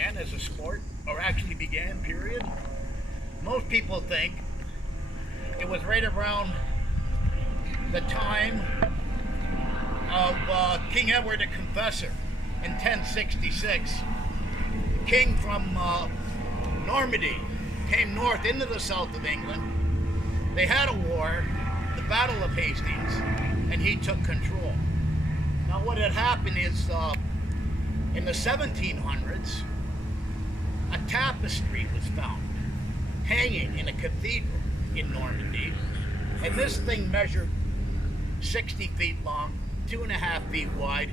began as a sport, or actually began, period. Most people think it was right around the time of King Edward the Confessor in 1066. The king from Normandy came north into the south of England. They had a war, the Battle of Hastings, and he took control. Now what had happened is in the 1700s, a tapestry was found hanging in a cathedral in Normandy, and this thing measured 60 feet long, 2.5 feet wide,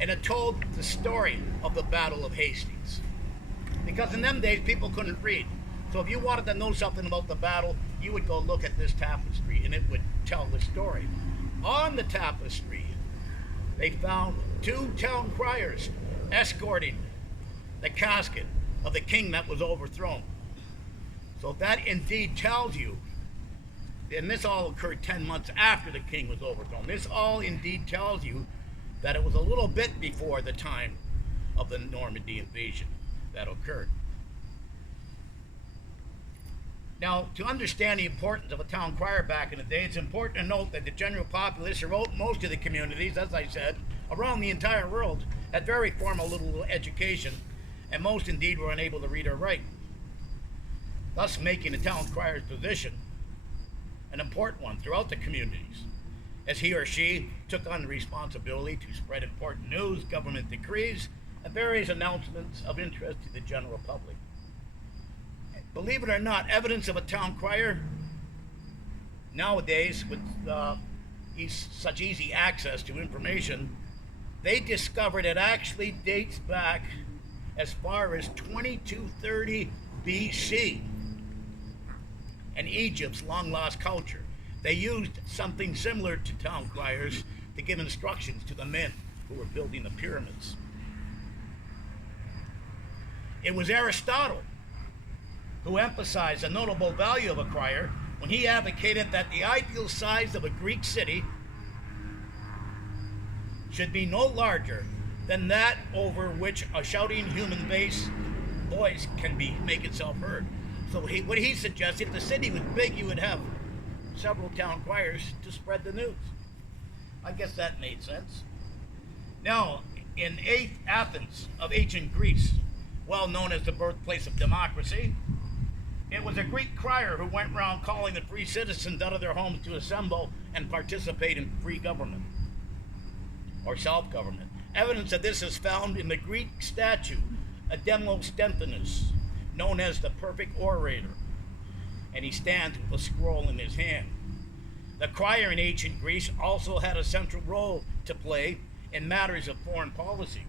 and it told the story of the Battle of Hastings. Because in them days, people couldn't read. So if you wanted to know something about the battle, you would go look at this tapestry, and it would tell the story. On the tapestry, they found 2 town criers escorting the casket of the king that was overthrown. So that indeed tells you, and this all occurred 10 months after the king was overthrown, this all indeed tells you that it was a little bit before the time of the Normandy invasion that occurred. Now, to understand the importance of a town crier back in the day, it's important to note that the general populace throughout most of the communities, as I said, around the entire world, had very formal little education, and most indeed were unable to read or write, thus making the town crier's position an important one throughout the communities, as he or she took on the responsibility to spread important news, government decrees, and various announcements of interest to the general public. Believe it or not, evidence of a town crier nowadays, with such easy access to information, they discovered it actually dates back as far as 2230 BC and Egypt's long-lost culture. They used something similar to town criers to give instructions to the men who were building the pyramids. It was Aristotle who emphasized the notable value of a crier when he advocated that the ideal size of a Greek city should be no larger than that over which a shouting human voice can make itself heard. So what he suggested, if the city was big, you would have several town criers to spread the news. I guess that made sense. Now, in Athens of ancient Greece, well known as the birthplace of democracy, it was a Greek crier who went around calling the free citizens out of their homes to assemble and participate in free government or self-government. Evidence of this is found in the Greek statue of Demosthenes, known as the perfect orator, and he stands with a scroll in his hand. The crier in ancient Greece also had a central role to play in matters of foreign policy.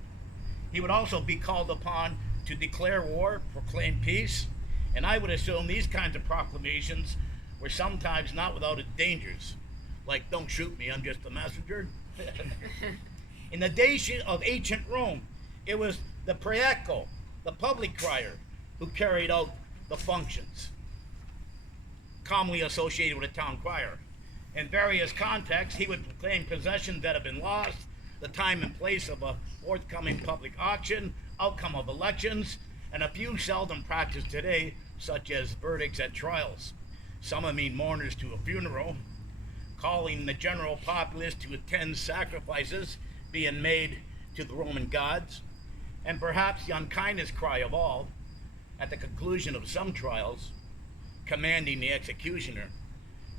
He would also be called upon to declare war, proclaim peace, and I would assume these kinds of proclamations were sometimes not without its dangers, like "don't shoot me, I'm just a messenger." In the days of ancient Rome, it was the praeco, the public crier, who carried out the functions, commonly associated with a town crier. In various contexts, he would proclaim possessions that have been lost, the time and place of a forthcoming public auction, outcome of elections, and a few seldom practiced today, such as verdicts at trials. Summoning mourners to a funeral, calling the general populace to attend sacrifices being made to the Roman gods, and perhaps the unkindest cry of all, at the conclusion of some trials, commanding the executioner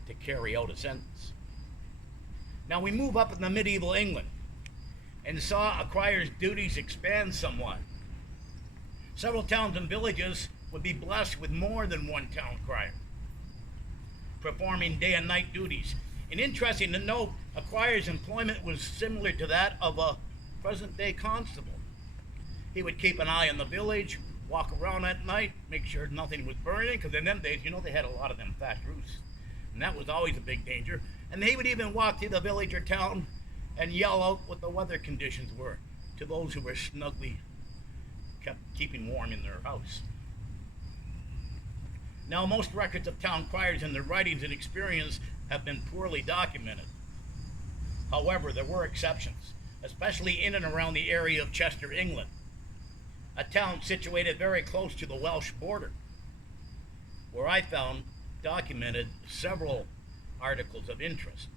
to carry out a sentence. Now we move up in the medieval England and saw a crier's duties expand somewhat. Several towns and villages would be blessed with more than one town crier, performing day and night duties. And interesting to note, a crier's employment was similar to that of a present-day constable. He would keep an eye on the village, walk around at night, make sure nothing was burning, because in them days, they had a lot of them thatched roofs, and that was always a big danger. And he would even walk through the village or town and yell out what the weather conditions were to those who were snugly keeping warm in their house. Now, most records of town criers and their writings and experience have been poorly documented. However, there were exceptions, especially in and around the area of Chester, England. a town situated very close to the Welsh border, where I found documented several articles of interest.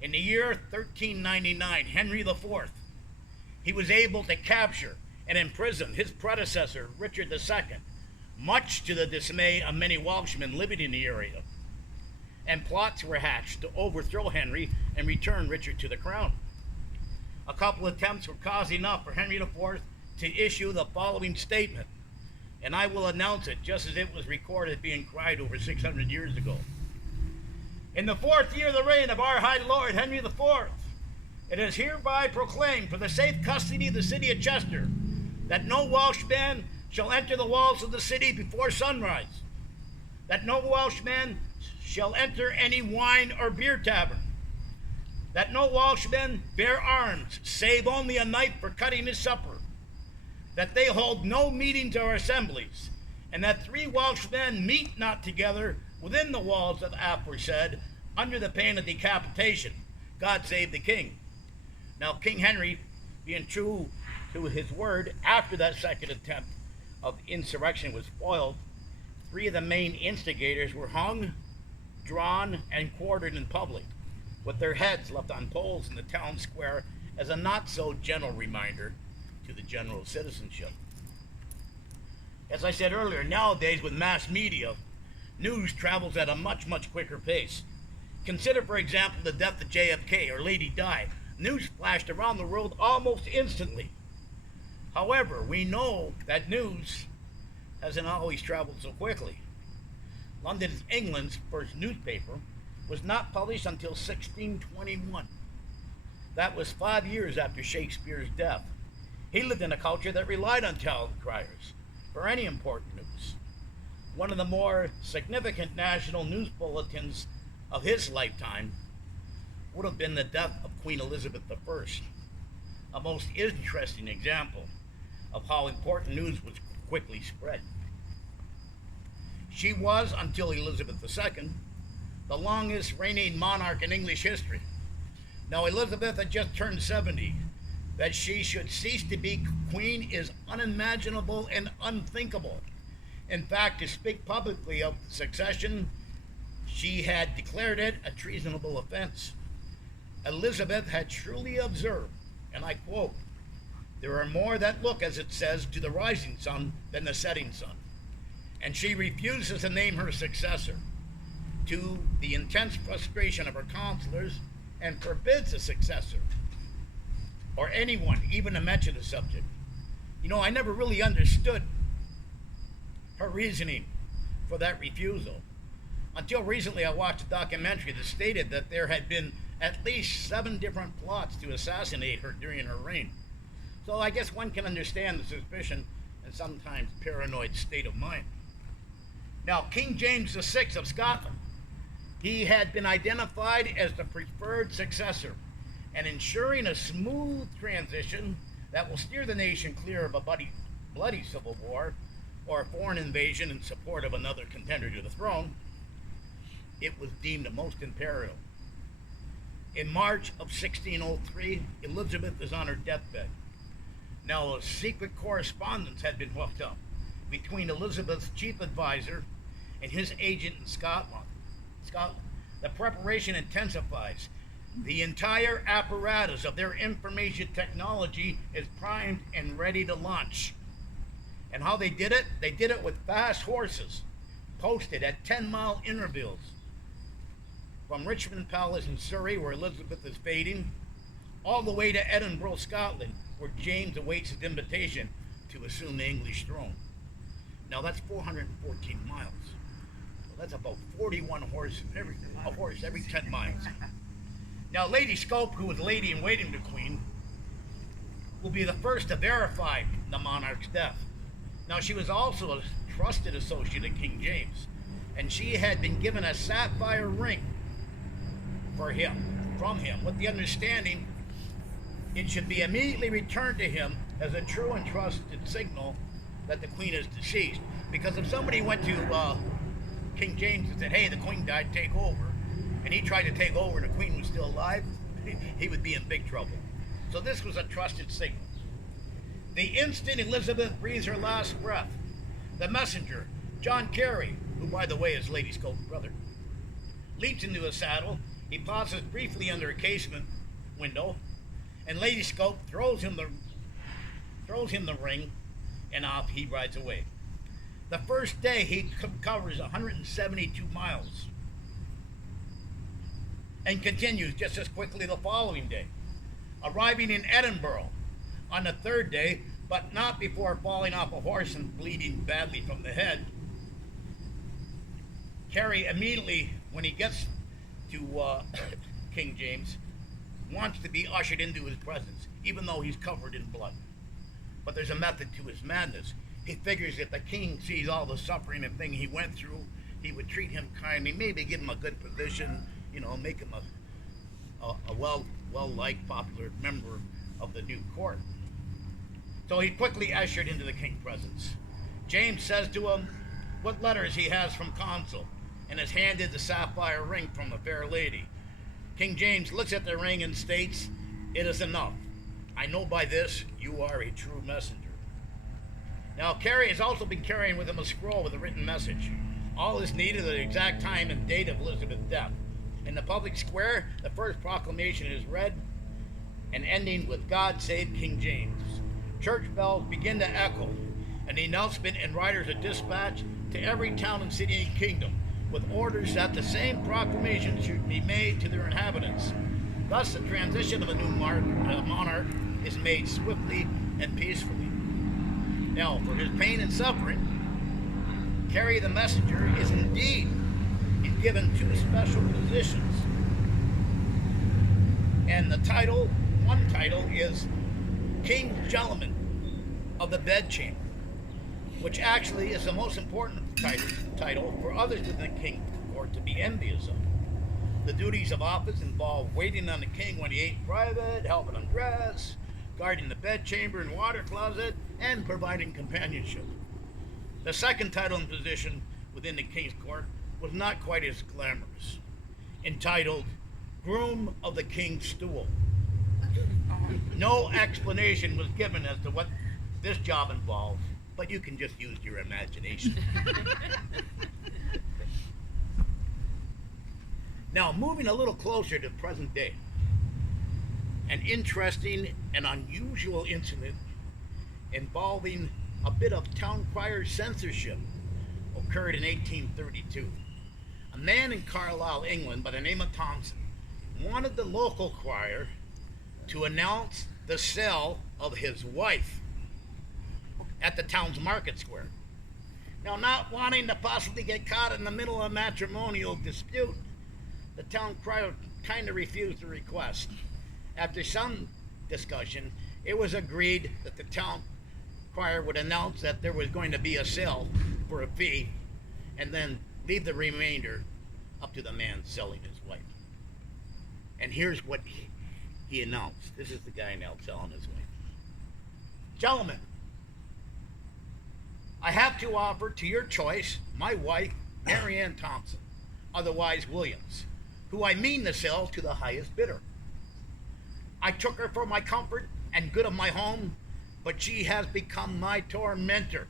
In the year 1399, Henry IV, he was able to capture and imprison his predecessor, Richard II, much to the dismay of many Welshmen living in the area. And plots were hatched to overthrow Henry and return Richard to the crown. A couple attempts were cause enough for Henry IV to issue the following statement, and I will announce it just as it was recorded being cried over 600 years ago. In the 4th year of the reign of our High Lord Henry IV, it is hereby proclaimed for the safe custody of the city of Chester that no Welshman shall enter the walls of the city before sunrise, that no Welshman shall enter any wine or beer tavern, that no Welshman bear arms, save only a knife for cutting his supper, that they hold no meetings or assemblies, and that 3 Welshmen meet not together within the walls of aforesaid, under the pain of decapitation. God save the king. Now, King Henry, being true to his word, after that second attempt of insurrection was foiled, 3 of the main instigators were hung, drawn, and quartered in public, with their heads left on poles in the town square as a not-so-gentle reminder to the general citizenship. As I said earlier, nowadays with mass media, news travels at a much, much quicker pace. Consider, for example, the death of JFK or Lady Di. News flashed around the world almost instantly. However, we know that news hasn't always traveled so quickly. London, England's first newspaper was not published until 1621. That was 5 years after Shakespeare's death. He lived in a culture that relied on criers for any important news. One of the more significant national news bulletins of his lifetime would have been the death of Queen Elizabeth I, a most interesting example of how important news was quickly spread. She was, until Elizabeth II, the longest reigning monarch in English history. Now, Elizabeth had just turned 70. That she should cease to be queen is unimaginable and unthinkable. In fact, to speak publicly of succession, she had declared it a treasonable offense. Elizabeth had truly observed, and I quote, "There are more that look, as it says, to the rising sun than the setting sun." And she refuses to name her successor, to the intense frustration of her counselors, and forbids a successor or anyone even to mention the subject. You know, I never really understood her reasoning for that refusal. Until recently, I watched a documentary that stated that there had been at least 7 different plots to assassinate her during her reign. So I guess one can understand the suspicion and sometimes paranoid state of mind. Now, King James VI of Scotland, he had been identified as the preferred successor, and ensuring a smooth transition that will steer the nation clear of a bloody civil war or a foreign invasion in support of another contender to the throne, it was deemed most imperative. In March of 1603, Elizabeth is on her deathbed. Now, a secret correspondence had been hooked up between Elizabeth's chief advisor and his agent in Scotland. The preparation intensifies. The entire apparatus of their information technology is primed and ready to launch. And how they did it? They did it with fast horses posted at 10-mile intervals from Richmond Palace in Surrey, where Elizabeth is fading, all the way to Edinburgh, Scotland, where James awaits his invitation to assume the English throne. Now that's 414 miles. So that's about 41 horses, a horse every 10 miles. Now, Lady Scrope, who was lady in waiting to Queen, will be the first to verify the monarch's death. Now, she was also a trusted associate of King James, and she had been given a sapphire ring from him, with the understanding it should be immediately returned to him as a true and trusted signal that the Queen is deceased. Because if somebody went to King James and said, "Hey, the Queen died, take over," and he tried to take over and the Queen was still alive, he would be in big trouble. So this was a trusted signal. The instant Elizabeth breathes her last breath, the messenger, John Carey, who by the way is Lady Scope's brother, leaps into a saddle. He pauses briefly under a casement window, and Lady Scope throws him the ring, and off he rides away. The first day he covers 172 miles and continues just as quickly the following day, arriving in Edinburgh on the third day, but not before falling off a horse and bleeding badly from the head. Carey immediately, when he gets to King James, wants to be ushered into his presence, even though he's covered in blood. But there's a method to his madness. He figures if the king sees all the suffering and thing he went through, he would treat him kindly, maybe give him a good position, make him a well-liked, popular member of the new court. So he's quickly ushered into the king's presence. James says to him what letters he has from consul, and is handed the sapphire ring from the fair lady. King James looks at the ring and states, "It is enough. I know by this you are a true messenger." Now, Carey has also been carrying with him a scroll with a written message. All is needed at the exact time and date of Elizabeth's death. In the public square, the first proclamation is read, and ending with "God save King James." Church bells begin to echo, and the announcement and riders are dispatched to every town and city and kingdom, with orders that the same proclamation should be made to their inhabitants. Thus, the transition of a new monarch is made swiftly and peacefully. Now, for his pain and suffering, Carey the messenger is indeed given two special positions. And one title is King Gentleman of the Bedchamber, which actually is the most important title for others within the king's court to be envious of. The duties of office involve waiting on the king when he ate in private, helping him dress, guarding the bedchamber and water closet, and providing companionship. The second title and position within the king's court was not quite as glamorous, entitled Groom of the King's Stool. No explanation was given as to what this job involves, but you can just use your imagination. Now, moving a little closer to present day, an interesting and unusual incident involving a bit of town crier censorship occurred in 1832. A man in Carlisle, England, by the name of Thompson, wanted the local crier to announce the sale of his wife at the town's market square. Now, not wanting to possibly get caught in the middle of a matrimonial dispute, the town crier kind of refused the request. After some discussion, it was agreed that the town crier would announce that there was going to be a sale for a fee, and then leave the remainder up to the man selling his wife. And here's what he announced. This is the guy now selling his wife. "Gentlemen, I have to offer to your choice my wife, Mary Ann Thompson, otherwise Williams, who I mean to sell to the highest bidder. I took her for my comfort and good of my home, but she has become my tormentor.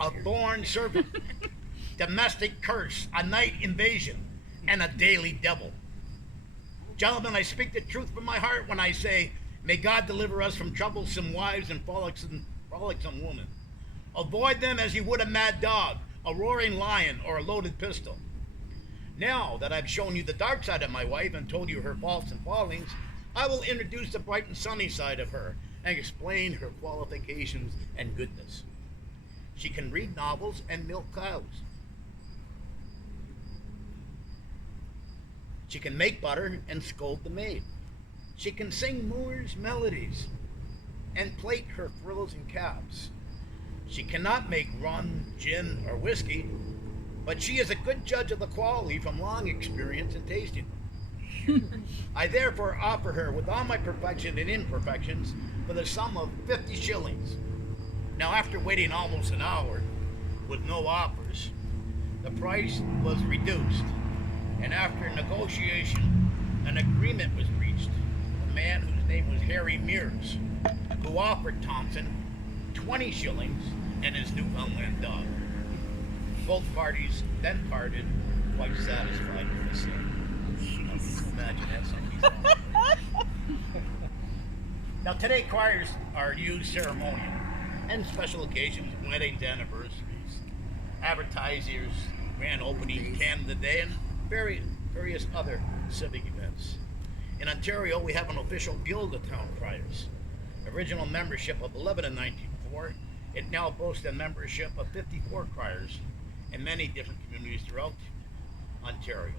A born servant, domestic curse, a night invasion, and a daily devil. Gentlemen, I speak the truth from my heart when I say, may God deliver us from troublesome wives and frolicsome women. Avoid them as you would a mad dog, a roaring lion, or a loaded pistol. Now that I've shown you the dark side of my wife and told you her faults and fallings, I will introduce the bright and sunny side of her and explain her qualifications and goodness. She can read novels and milk cows. She can make butter and scold the maid. She can sing Moor's melodies and plait her frills and caps. She cannot make rum, gin, or whiskey, but she is a good judge of the quality from long experience in tasting them. I therefore offer her with all my perfections and imperfections for the sum of 50 shillings. Now, after waiting almost an hour with no offers, the price was reduced, and after negotiation, an agreement was reached. man whose name was Harry Mears, who offered Thompson 20 shillings and his Newfoundland dog. Both parties then parted, quite satisfied with the same. Now, can you imagine that somebody's Now today criers are used ceremonial and special occasions, weddings, anniversaries, advertisers, grand opening, Canada Day, and various other civic events. In Ontario, we have an official guild of town criers. Original membership of 11 in 1904, it now boasts a membership of 54 criers in many different communities throughout Ontario,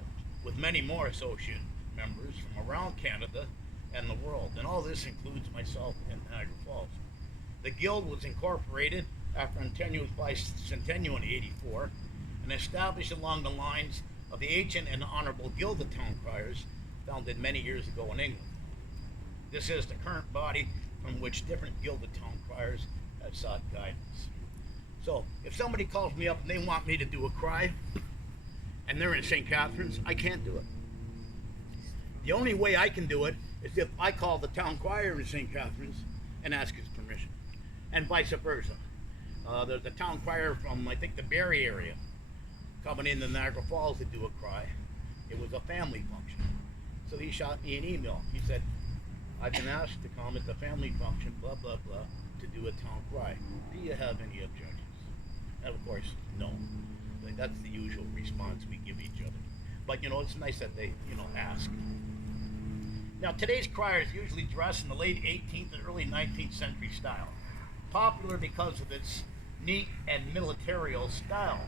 with many more associate members from around Canada and the world. And all this includes myself in Niagara Falls. The guild was incorporated after Ontario's bicentennial in 84 and established along the lines of the ancient and honorable Guild of Town Criers founded many years ago in England. This is the current body from which different Guild of Town Criers have sought guidance. So, if somebody calls me up and they want me to do a cry, and they're in St. Catharines, I can't do it. The only way I can do it is if I call the town crier in St. Catharines and ask his permission, and vice versa. There's a town crier from, I think, the Barrie area coming into Niagara Falls to do a cry. It was a family function. So he shot me an email. He said, I've been asked to come at the family function, blah, blah, blah, to do a town cry. Do you have any objections? And of course, no. That's the usual response we give each other. But, it's nice that they, ask. Now, today's criers usually dress in the late 18th and early 19th century style, popular because of its neat and militaristic style.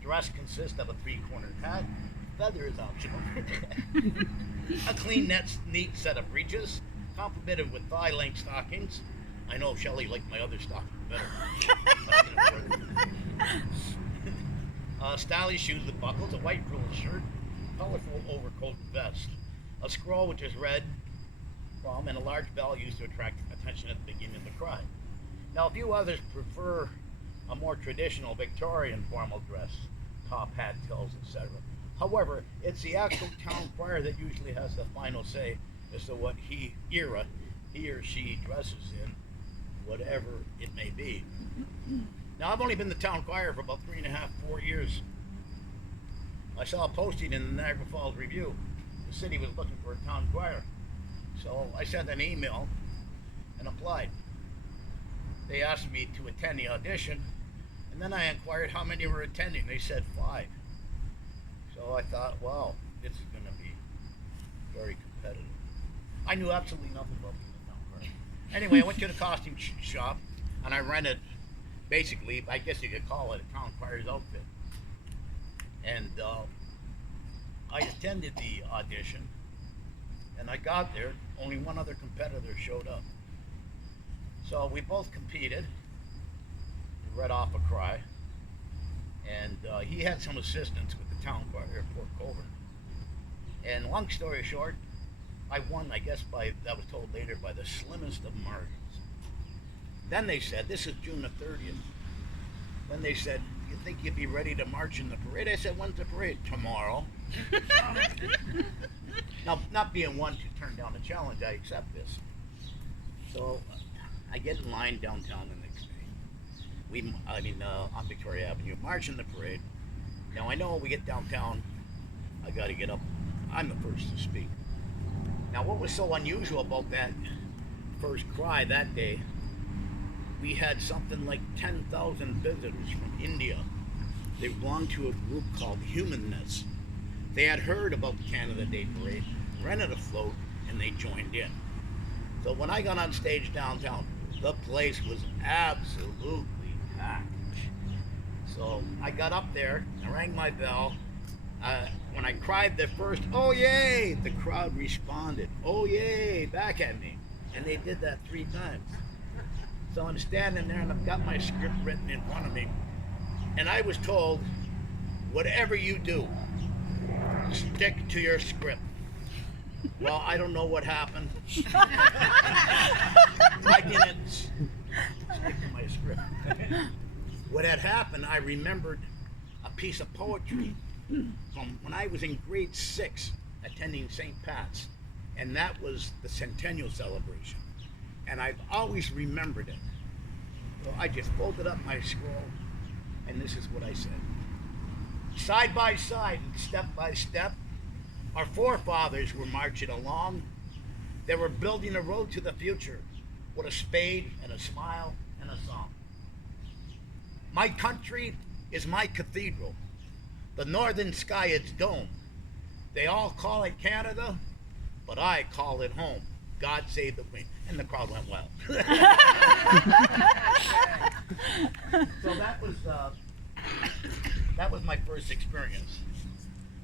Dress consists of a three-cornered hat, feather is optional, a clean, neat set of breeches, complemented with thigh-length stockings. I know Shelley liked my other stocking better. Stylish shoes with buckles, a white frilled shirt, colorful overcoat and vest, a scroll which is read from, and a large bell used to attract attention at the beginning of the cry. Now, a few others prefer a more traditional Victorian formal dress, top hat, tails, etc. However, it's the actual town crier that usually has the final say as to what he or she dresses in, whatever it may be. Now, I've only been the town crier for about 3.5, 4 years. I saw a posting in the Niagara Falls Review. The city was looking for a town crier. So I sent an email and applied. They asked me to attend the audition, and then I inquired how many were attending. They said 5. So I thought, wow, this is going to be very competitive. I knew absolutely nothing about being a town crier. Anyway, I went to the costume shop, and I rented, basically, I guess you could call it a town crier's outfit. And I attended the audition, and I got there. Only one other competitor showed up. So we both competed. We read off a cry, and he had some assistance with the town crier at Port Colborne. And long story short, I won, I guess, I was told later, by the slimmest of margins. Then they said, this is June the 30th. Then they said, you think you'd be ready to march in the parade? I said, when's the parade? Tomorrow. Now, not being one to turn down the challenge, I accept this. So I get in line downtown the next day. On Victoria Avenue, march in the parade. Now I know when we get downtown, I got to get up. I'm the first to speak. Now, what was so unusual about that first cry that day, we had something like 10,000 visitors from India. They belonged to a group called Humanness. They had heard about the Canada Day Parade, rented a float, and they joined in. So when I got on stage downtown, the place was absolutely packed. So I got up there, I rang my bell. When I cried the first, oh yay, the crowd responded, oh yay, back at me. And they did that 3 times. So I'm standing there and I've got my script written in front of me. And I was told, whatever you do, stick to your script. Well, I don't know what happened. I didn't stick to my script. What had happened, I remembered a piece of poetry from when I was in grade 6, attending St. Pat's. and that was the centennial celebration. And I've always remembered it. So I just folded up my scroll, and this is what I said. Side by side and step by step, our forefathers were marching along. They were building a road to the future with a spade and a smile and a song. My country is my cathedral. The northern sky its dome. They all call it Canada, but I call it home. God save the Queen. And the crowd went wild. So that was my first experience.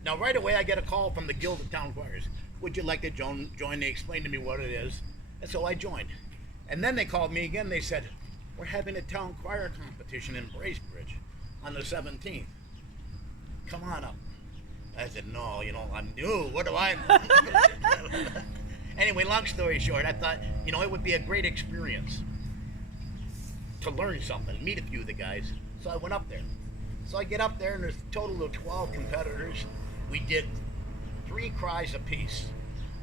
Now right away I get a call from the Guild of Town Criers. Would you like to join? They explained to me what it is. And so I joined. And then they called me again. They said, we're having a town crier competition in Bracebridge on the 17th. Come on up. I said, no, I'm new. What do I know? Anyway, long story short, I thought, it would be a great experience to learn something, meet a few of the guys. So I went up there. So I get up there, and there's a total of 12 competitors. We did 3 cries apiece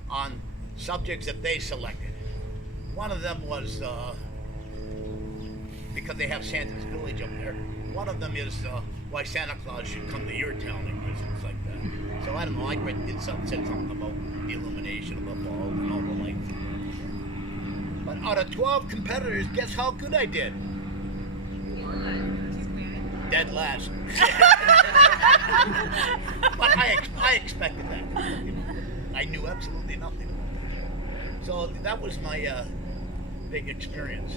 on subjects that they selected. One of them was, because they have Santa's Village up there, one of them is why Santa Claus should come to your town and Christmas like that. So I don't know, I did said something about the illumination of the ball and all the lights. But out of 12 competitors, guess how good I did? Dead last. But I expected that. I knew absolutely nothing. So that was my big experience.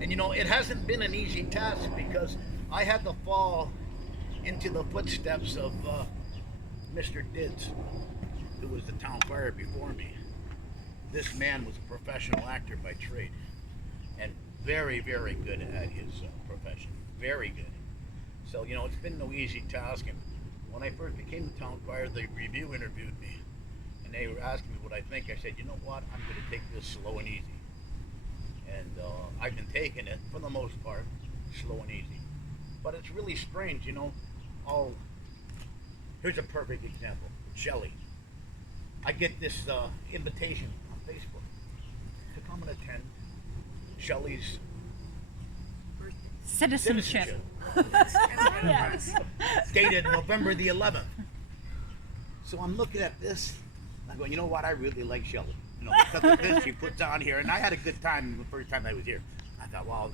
And it hasn't been an easy task because I had to fall into the footsteps of Mr. Dids, who was the town crier before me. This man was a professional actor by trade and very, very good at his profession. Very good. So, it's been no easy task. And when I first became the town crier, the review interviewed me. And they were asking me what I think. I said, you know what? I'm going to take this slow and easy. And I've been taking it, for the most part, slow and easy. But it's really strange, here's a perfect example. Shelley. I get this invitation on Facebook to come and attend Shelley's citizenship. Yes. Dated November the 11th. So I'm looking at this, and I'm going, you know what? I really like Shelley. Because of this she puts on here, and I had a good time the first time I was here. I thought, well,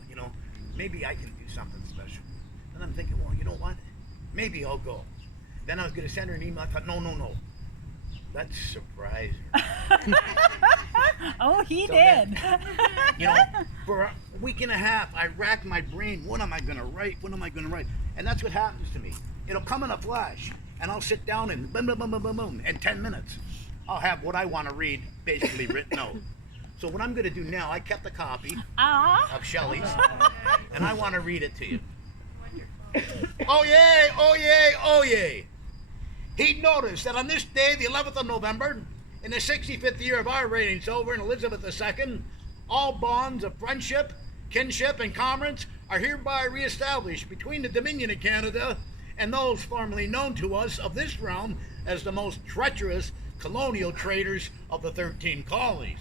maybe I can do something special. And I'm thinking, well, you know what? Maybe I'll go. Then I was going to send her an email. I thought, no. Let's surprise her. Oh, he did. For a week and a half, I racked my brain. What am I going to write? And that's what happens to me. It'll come in a flash, and I'll sit down and boom, boom, boom, boom, boom, boom. In 10 minutes, I'll have what I want to read basically written out. So what I'm going to do now, I kept a copy of Shelley's, and I want to read it to you. Oh yay, oh yay, oh yay. He noticed that on this day, the 11th of November, in the 65th year of our reigning sovereign Elizabeth II, all bonds of friendship, kinship, and commerce are hereby reestablished between the Dominion of Canada and those formerly known to us of this realm as the most treacherous colonial traders of the 13 colonies.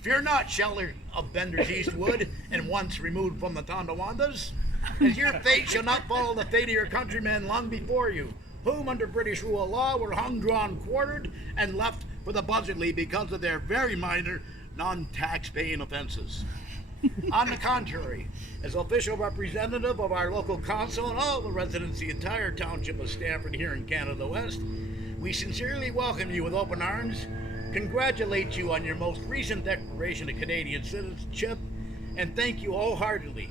Fear not, Sheller of Bender's Eastwood, and once removed from the Tondawandas, as your fate shall not follow the fate of your countrymen long before you, whom under British rule of law were hung, drawn, quartered, and left for the Buzzardly because of their very minor non-tax-paying offenses. On the contrary, as official representative of our local council and all the residents of the entire township of Stamford here in Canada West, we sincerely welcome you with open arms, congratulate you on your most recent declaration of Canadian citizenship, and thank you wholeheartedly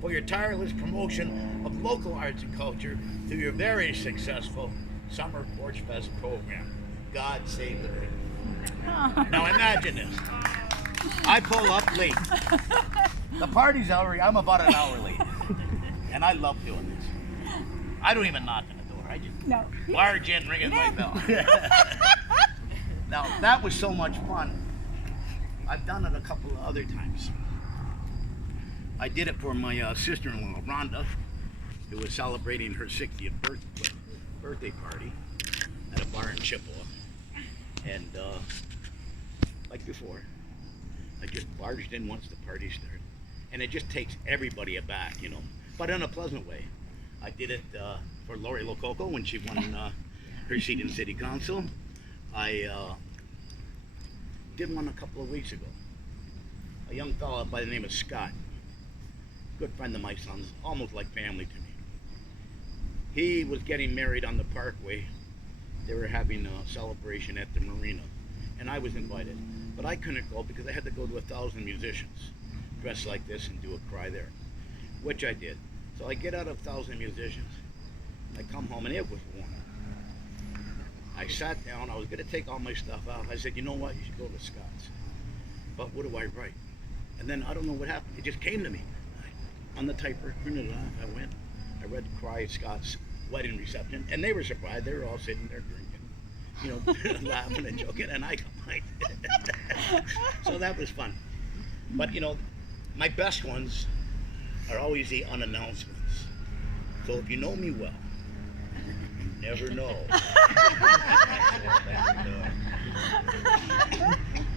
for your tireless promotion of local arts and culture through your very successful Summer Porch Fest program. God save the Queen. Now imagine this. I pull up late. The party's already, I'm about an hour late. And I love doing this. I don't even knock on the door. I just barge in, ringing my bell. Now, that was so much fun. I've done it a couple of other times. I did it for my sister-in-law, Rhonda, who was celebrating her 60th birthday party at a bar in Chippewa. And like before. I just barged in once the party started. And it just takes everybody aback, you know, but in a pleasant way. I did it for Lori Lococo when she won her seat in City Council. I did one a couple of weeks ago. A young fellow by the name of Scott, good friend of my son's, almost like family to me. He was getting married on the Parkway. They were having a celebration at the marina, and I was invited. But I couldn't go because I had to go to 1,000 musicians dressed like this and do a cry there, which I did. So I get out of 1,000 musicians. I come home and it was warm. I sat down. I was going to take all my stuff out. I said, you know what? You should go to Scott's. But what do I write? And then I don't know what happened. It just came to me. On the typewriter, printed it off. I went. I read Cry Scott's wedding reception, and they were surprised. They were all sitting there drinking, you know, laughing and joking, and I complained. So that was fun. But you know, my best ones are always the unannounced ones. So if you know me well, you never know.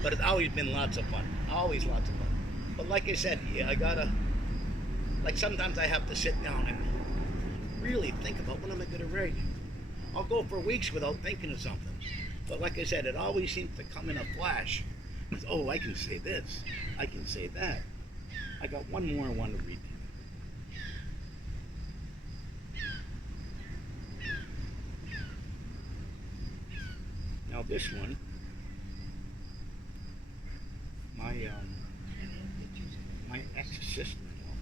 But it's always been lots of fun. Always lots of fun. But like I said, yeah, I gotta, like sometimes I have to sit down and really think about what am I gonna write. I'll go for weeks without thinking of something. But like I said, it always seems to come in a flash. It's, oh, I can say this. I can say that. I got one more I want to read. Now this one, my ex-sister-in-law,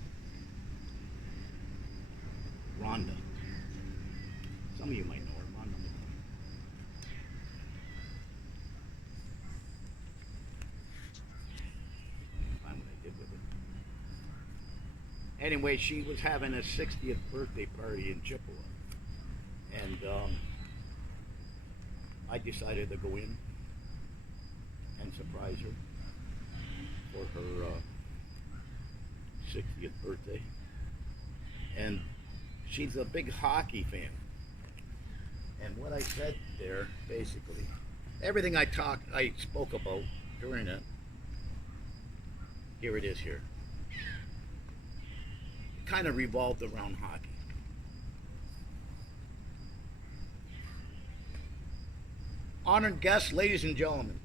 Rhonda. Some of you might know her, Rhonda. Find what I did with it. Anyway, she was having a 60th birthday party in Chippewa, and I decided to go in and surprise her for her 60th birthday. And she's a big hockey fan. And what I said there, basically, everything I spoke about during it, here it is here. It kind of revolved around hockey. Honored guests, ladies and gentlemen,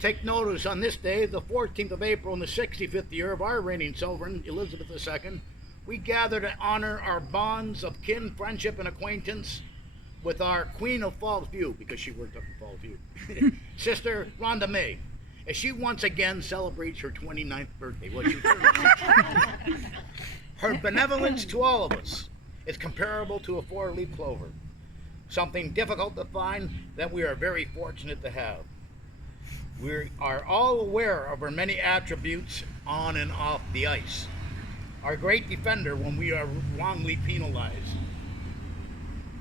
take notice on this day, the 14th of April, in the 65th year of our reigning sovereign, Elizabeth II, we gather to honor our bonds of kin, friendship, and acquaintance with our Queen of Falls View, because she worked up in Falls View, Sister Rhonda May, as she once again celebrates her 29th birthday. Well, she her benevolence to all of us is comparable to a four-leaf clover, something difficult to find that we are very fortunate to have. We are all aware of her many attributes on and off the ice. Our great defender when we are wrongly penalized.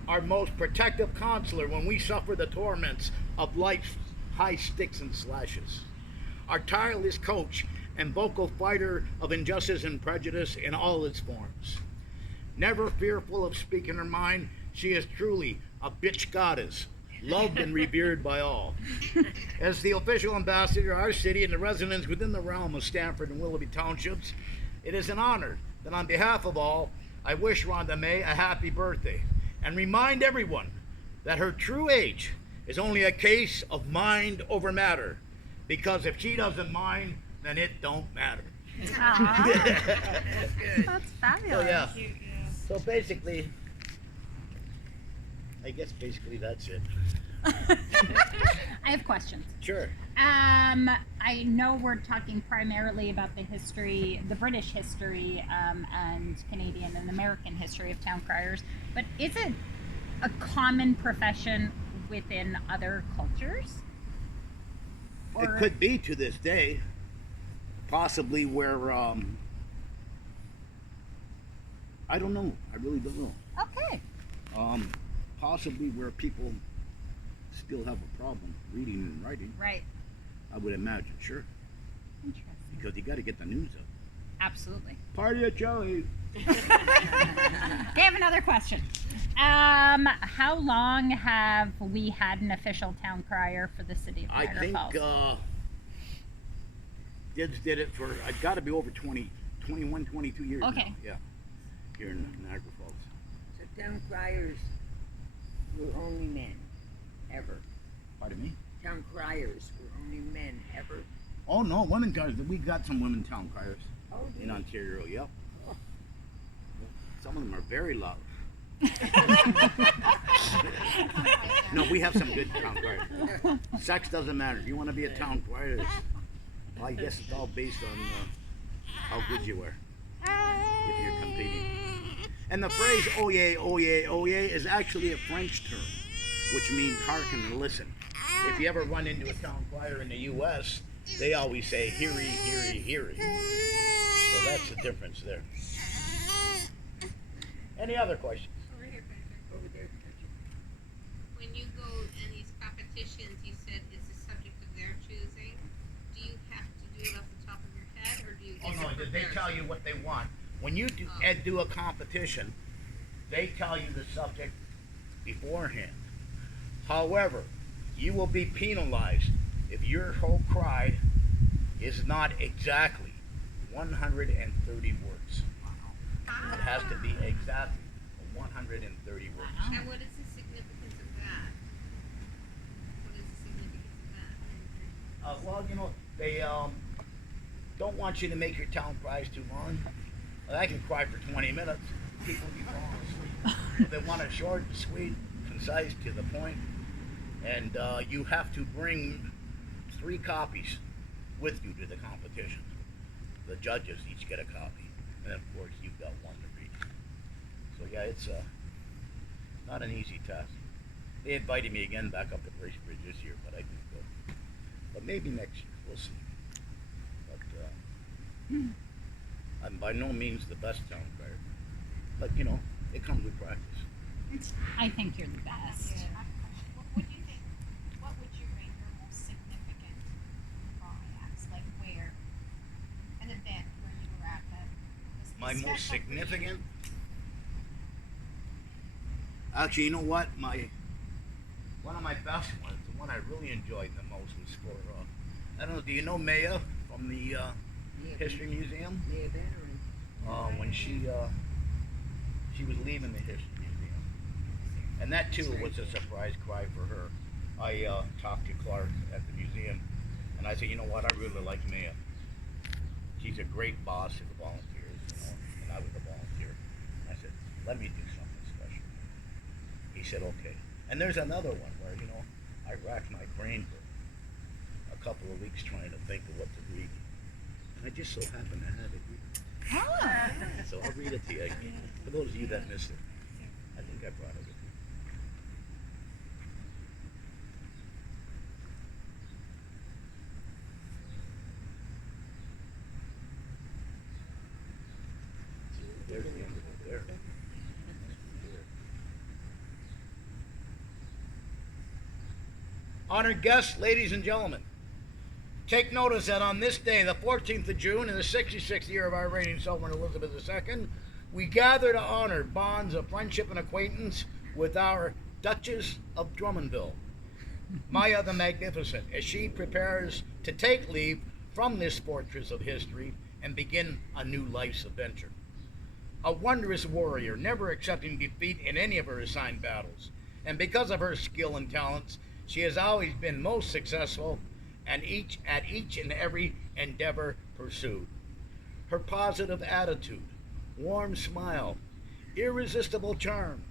Our most protective counselor when we suffer the torments of life's high sticks and slashes. Our tireless coach and vocal fighter of injustice and prejudice in all its forms. Never fearful of speaking her mind, she is truly a bitch goddess, loved and revered by all. As the official ambassador of our city and the residents within the realm of Stamford and Willoughby Townships, it is an honor that on behalf of all, I wish Rhonda May a happy birthday and remind everyone that her true age is only a case of mind over matter, because if she doesn't mind, then it don't matter. That's fabulous. So yeah, so basically, I guess basically that's it. I have questions. Sure. I know we're talking primarily about the history, the British history, and Canadian and American history of town criers, but is it a common profession within other cultures? It could be to this day, possibly where, I don't know. I really don't know. Okay. Possibly where people still have a problem reading and writing. Right. I would imagine, sure. Interesting. Because you got to get the news up. Absolutely. Party at Joey. I have another question. How long have we had an official town crier for the city of Niagara Falls? did it for, I've got to be over 21, 22 years Okay. now. Yeah, here in Niagara Falls. So town criers were only men, ever. Pardon me? Town criers were only men, ever. Oh no, women criers. We got some women town criers Oh, in Ontario. Yep. Some of them are very loud. No, we have some good town criers. Sex doesn't matter. If you want to be a town crier, well, I guess it's all based on how good you are if you're competing. And the phrase "oh yeah, oh yeah, oh yeah" is actually a French term, which means hearken and listen. If you ever run into a town crier in the U.S., they always say "heary, heary, heary." So that's the difference there. Any other questions? Over here, Patrick. over there. When you go in these competitions, you said it's a subject of their choosing. Do you have to do it off the top of your head, or do you? Oh no, they tell you what they want. When you Oh. do a competition, they tell you the subject beforehand. However, you will be penalized if your whole cry is not exactly 130 words. It has to be exactly 130 words. And what is the significance of that? What is the significance of that? Well, you know, they don't want you to make your town cries too long. Well, I can cry for 20 minutes. People will be falling asleep. They want it short, sweet, concise, to the point. And you have to bring 3 copies with you to the competition. The judges each get a copy. And of course, you've got one to read. So yeah, it's not an easy task. They invited me again back up to Bracebridge this year, but I didn't go. But maybe next year, we'll see. But I'm by no means the best town crier. But you know, it comes with practice. I think you're the best. What would you think? What would you rate your most significant drawing acts? Like where? An event where you were at that was My most special for you? significant. Actually, you know what? One of my best ones, the one I really enjoyed the most, was for I don't know. Do you know Maya from the History Museum? Yeah, veteran. When she was leaving the History Museum, and that too was a surprise cry for her. I talked to Clark at the museum, and I said, you know what? I really like Maya. She's a great boss to the volunteers, you know, and I was a volunteer. I said, let me do something special. He said, okay. And there's another one where, you know, I racked my brain for a couple of weeks trying to think of what to read. And I just so happened to have it here. So I'll read it to you. For those of you that missed it, I think I brought it with me. There's the end of it there. Honored guests, ladies and gentlemen, take notice that on this day, the 14th of June, in the 66th year of our reigning sovereign Elizabeth II, we gather to honor bonds of friendship and acquaintance with our Duchess of Drummondville, Maya the Magnificent, as she prepares to take leave from this fortress of history and begin a new life's adventure. A wondrous warrior, never accepting defeat in any of her assigned battles, and because of her skill and talents, she has always been most successful and at each and every endeavor pursued. Her positive attitude, warm smile, irresistible charm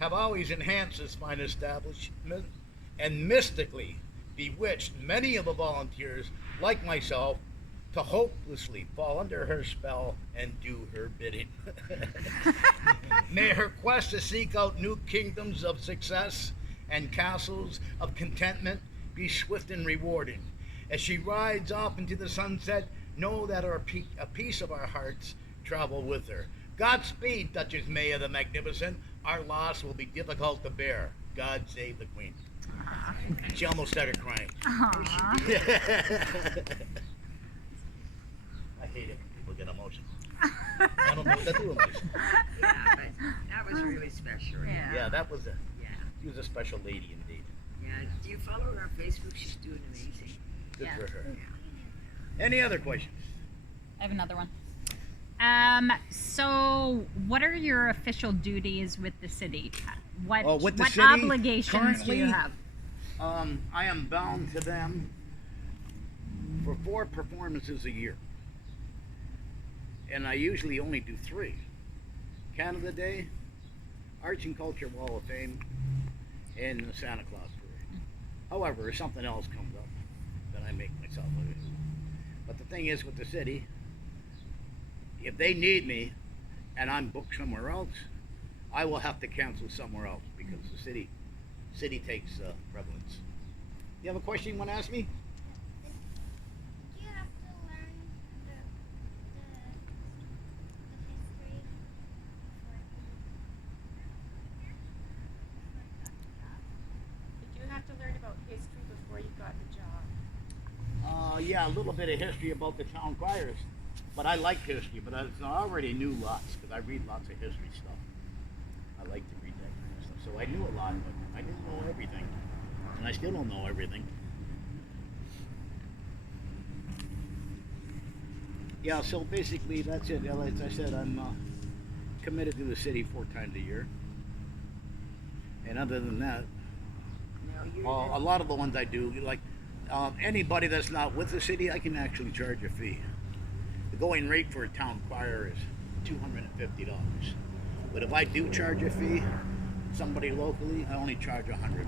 have always enhanced this fine establishment and mystically bewitched many of the volunteers, like myself, to hopelessly fall under her spell and do her bidding. May her quest to seek out new kingdoms of success and castles of contentment be swift and rewarding. As she rides off into the sunset, know that a piece of our hearts travel with her. Godspeed, Duchess Maya the Magnificent. Our loss will be difficult to bear. God save the Queen. She almost started crying. I hate it when people get emotional. I don't know what to do with myself. Yeah, but that was really special. Yeah, that was it. Yeah. She was a special lady indeed. Yeah. Do you follow her on Facebook? She's doing amazing. Good Yeah. for her. Yeah. Any other questions? I have another one. So what are your official duties with the city? What Oh, with the what city, obligations do you currently, have? I am bound to them for 4 performances a year. And I usually only do 3. Canada Day, Arts and Culture Wall of Fame, and the Santa Claus Parade. However, if something else comes up, then I make myself available. But the thing is with the city, if they need me and I'm booked somewhere else, I will have to cancel somewhere else because the city takes prevalence. You have a question you want to ask me? Do you have to learn the history Did you have to learn about history before you got the job? Yeah, a little bit of history about the town criers. But I like history, but I already knew lots because I read lots of history stuff. I like to read that kind of stuff. So I knew a lot, but I didn't know everything. And I still don't know everything. Yeah, so basically that's it. As I said, I'm committed to the city 4 times a year. And other than that, Now you're a lot of the ones I do, like anybody that's not with the city, I can actually charge a fee. The going rate for a town crier is $250. But if I do charge a fee, somebody locally, I only charge $100.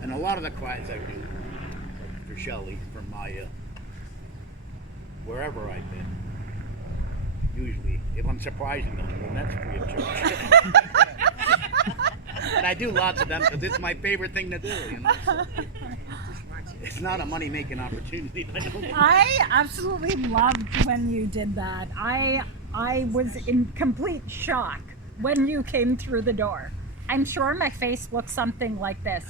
And a lot of the criers I do, like for Shelley, for Maya, wherever I've been, usually, if I'm surprising them, then that's free of charge. And I do lots of them because it's my favorite thing to do, you know. So it's not a money-making opportunity. I absolutely loved when you did that. I was in complete shock when you came through the door. I'm sure my face looked something like this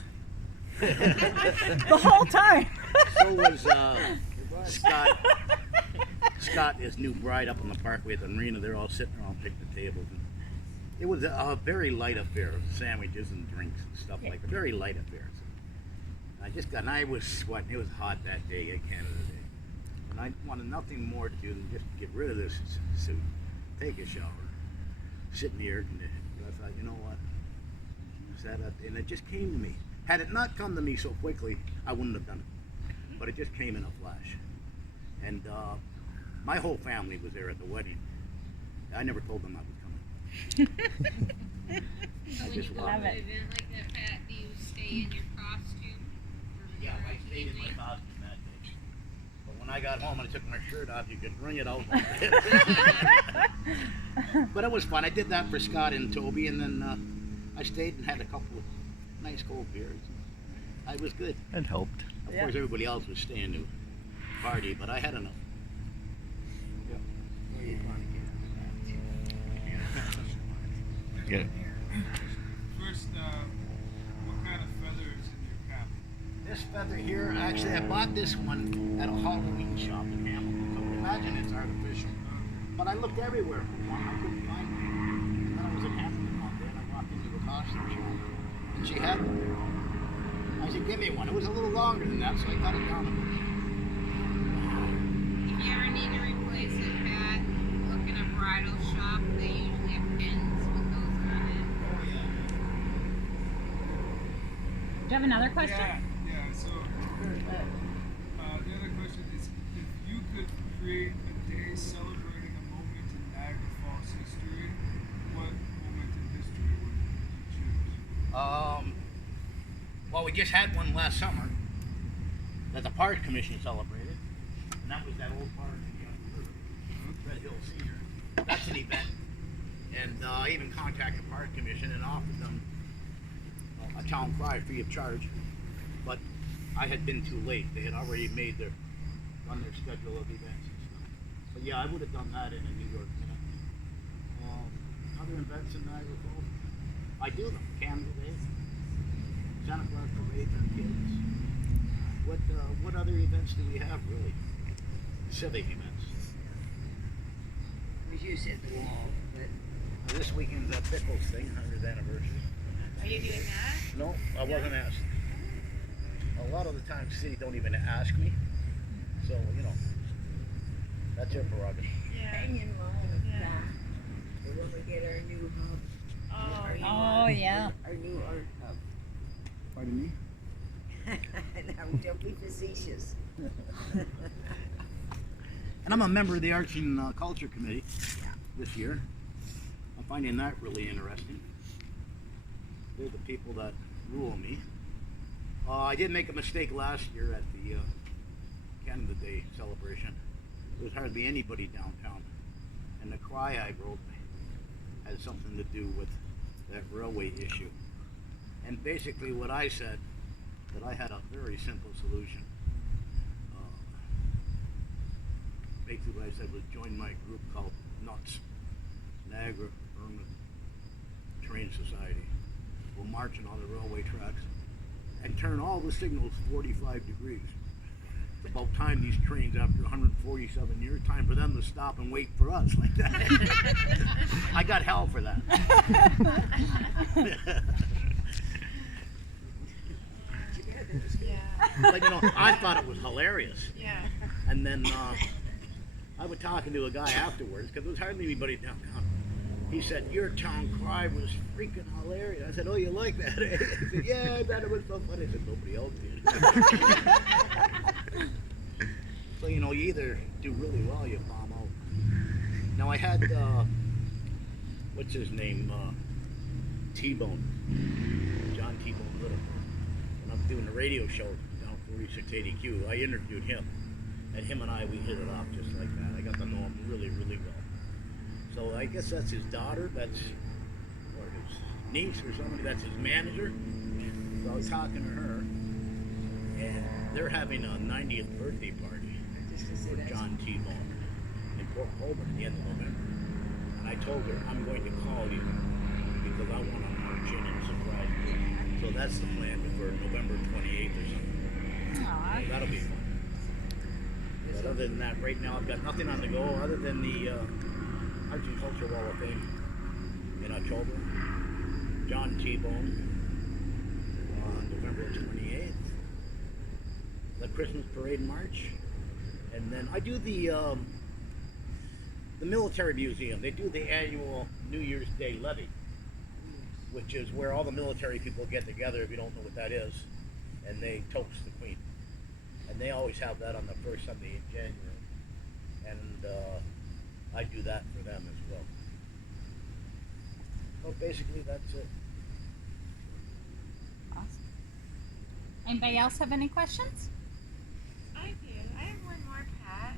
the whole time. So was Scott. Scott, his new bride, up on the parkway at the marina. They're all sitting around picking the tables. And it was a very light affair, sandwiches and drinks and stuff like that. Very light affair. And I was sweating. It was hot that day at Canada Day. And I wanted nothing more to do than just get rid of this suit, take a shower, sit in the air conditioning. I thought, you know what? And it just came to me. Had it not come to me so quickly, I wouldn't have done it. But it just came in a flash. And my whole family was there at the wedding. I never told them I was coming. So when you go to an event like that, Pat, do you stay in your costume? Yeah, I stayed in my costume that day. But when I got home and I took my shirt off, you could wring it out. But it was fun. I did that for Scott and Toby, and then I stayed and had a couple of nice cold beers. I was good. It helped. Of course, everybody else was staying to party, but I had enough. where you want to Get it. First, what kind of feathers in your cap? This feather here, actually, I bought this one at a Halloween shop in Hamilton. So imagine it's artificial. But I looked everywhere for one. I couldn't find one. And then I was in Hamilton one day and I walked into the costume shop. And she had one there. I said, give me one. It was a little longer than that, so I cut it down a bit. If you ever need to replace it, Pat, look in a bridal shop. They usually have pins with those on it. Oh, yeah. Do you have another question? Yeah. So the other question is, if you could create a day celebrating a moment in Niagara Falls history, what moment in history would you choose? Well, we just had one last summer that the Park Commission celebrated, and that was that old park in the river, Red Hill Senior. That's an event, and I even contacted the Park Commission and offered them a town cry free of charge, but I had been too late. They had already run their schedule of events and stuff. But yeah, I would have done that in a New York minute. Other events in Niagara Falls, I do them. Canada Day, Santa Claus Parade for kids. What other events do we have really? Civic events. was you said the wall, but This weekend's Pickles thing, 100th anniversary. Are you doing that? No, I wasn't asked. A lot of the times, the city don't even ask me. So, you know, That's your prerogative. Hanging moment. When we get our new hub. Our new Oh, yeah. Our new art hub. Pardon me? Now, don't be facetious. And I'm a member of the Arts and Culture Committee this year. I'm finding that really interesting. They're the people that rule me. I did make a mistake last year at the Canada Day celebration. There was hardly anybody downtown. And the cry I wrote had something to do with that railway issue. And basically what I said, that I had a very simple solution. Basically what I said was join my group called NUTS, Niagara Urban Train Society. We'll march on the railway tracks and turn all the signals 45 degrees. It's about time these trains, after 147 years, time for them to stop and wait for us like that. I got hell for that. But you know, I thought it was hilarious. Yeah. And then I was talking to a guy afterwards, because there was hardly anybody downtown. He said, your town cry was freaking hilarious. I said, oh, you like that? He said, yeah, I thought it was so funny. I said, nobody else did. So, you know, you either do really well, you bomb out. Now, I had, what's his name? T-Bone. John T-Bone Little. When I was doing the radio show down 4680Q, I interviewed him. And him and I, we hit it off just like that. I got to know him really, really well. So I guess that's his daughter, or his niece or somebody, that's his manager. So I was talking to her, and they're having a 90th birthday party for John T-Bone in Port Colborne at the end of November. And I told her, I'm going to call you because I want to march in and surprise you. So that's the plan for November 28th or something. Aw. So that'll be fun. But other than that, right now I've got nothing on the go other than the Arts and Culture Wall of Fame in October. John T-Bone on November 28th. The Christmas Parade March. And then I do the Military Museum. They do the annual New Year's Day levee, which is where all the military people get together, if you don't know what that is, and they toast the Queen. And they always have that on the first Sunday in January. And I do that for them as well. So basically that's it. Awesome. Anybody else have any questions? I do. I have one more, Pat.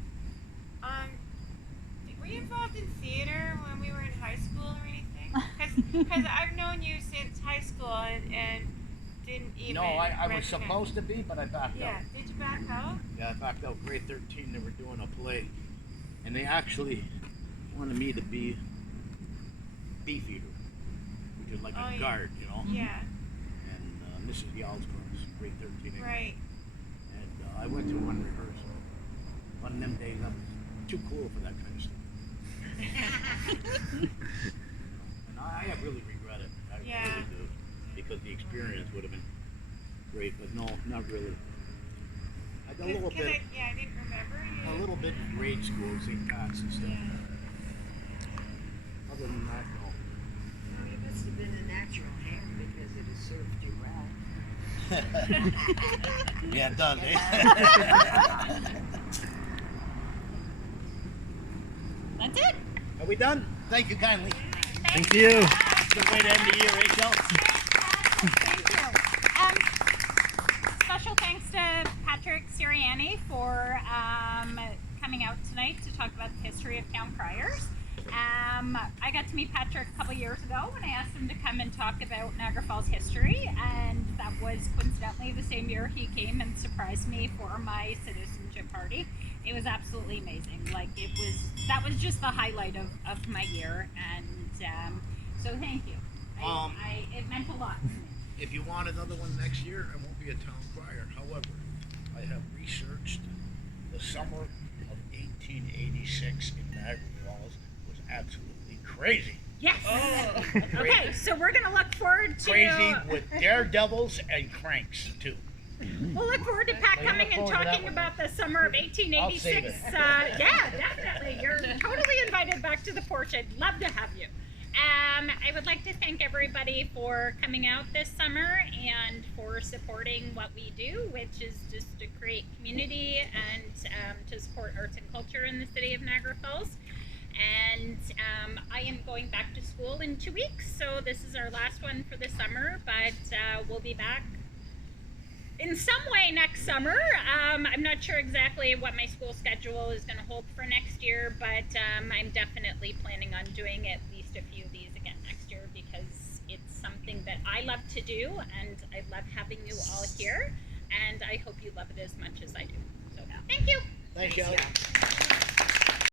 Were you involved in theater when we were in high school or anything? Because I've known you since high school and didn't even. No, I was register. supposed to be, but I backed Yeah. out. Did you back out? Yeah, I backed out grade 13. They were doing a play, and they actually wanted me to be beefeater, which is like Oh, a yeah. guard, you know. Yeah. And Mrs. Yal's class, grade 13. Right. And I went to one rehearsal. One of them days, I was too cool for that kind of stuff. And I have really regret it. I Yeah. really do, because the experience would have been great, but no, not really. I did a little bit. I didn't remember you. A little bit in grade school, St. Pat's and stuff. Yeah. Other than that, no. Well, you must have been a natural hand because it has served you well. Yeah, it does, eh? That's it. Are we done? Thank you kindly. Thank you. Good way to end the year, Rachel. Thank you. Special thanks to Patrick Sirianni for coming out tonight to talk about the history of town criers. I got to meet Patrick a couple years ago when I asked him to come and talk about Niagara Falls history, and that was coincidentally the same year he came and surprised me for my citizenship party. It was absolutely amazing. Like, that was just the highlight of my year, and so thank you. It meant a lot to me. If you want another one next year, I won't be a town crier. However, I have researched the summer of 1886 in Niagara Falls was absolutely crazy. Yes. Oh, Okay, so we're gonna look forward to. Crazy with daredevils and cranks too. We'll look forward to Pat So you coming look and forward to that talking one, about the summer of I'll 1886. save it. Yeah, definitely. to the porch. I'd love to have you. I would like to thank everybody for coming out this summer and for supporting what we do, which is just to create community and to support arts and culture in the city of Niagara Falls. And I am going back to school in 2 weeks, so this is our last one for the summer, but we'll be back in some way next summer. I'm not sure exactly what my school schedule is going to hold for next year, but I'm definitely planning on doing at least a few of these again next year because it's something that I love to do, and I love having you all here, and I hope you love it as much as I do. So thank you. Thanks, Kelly.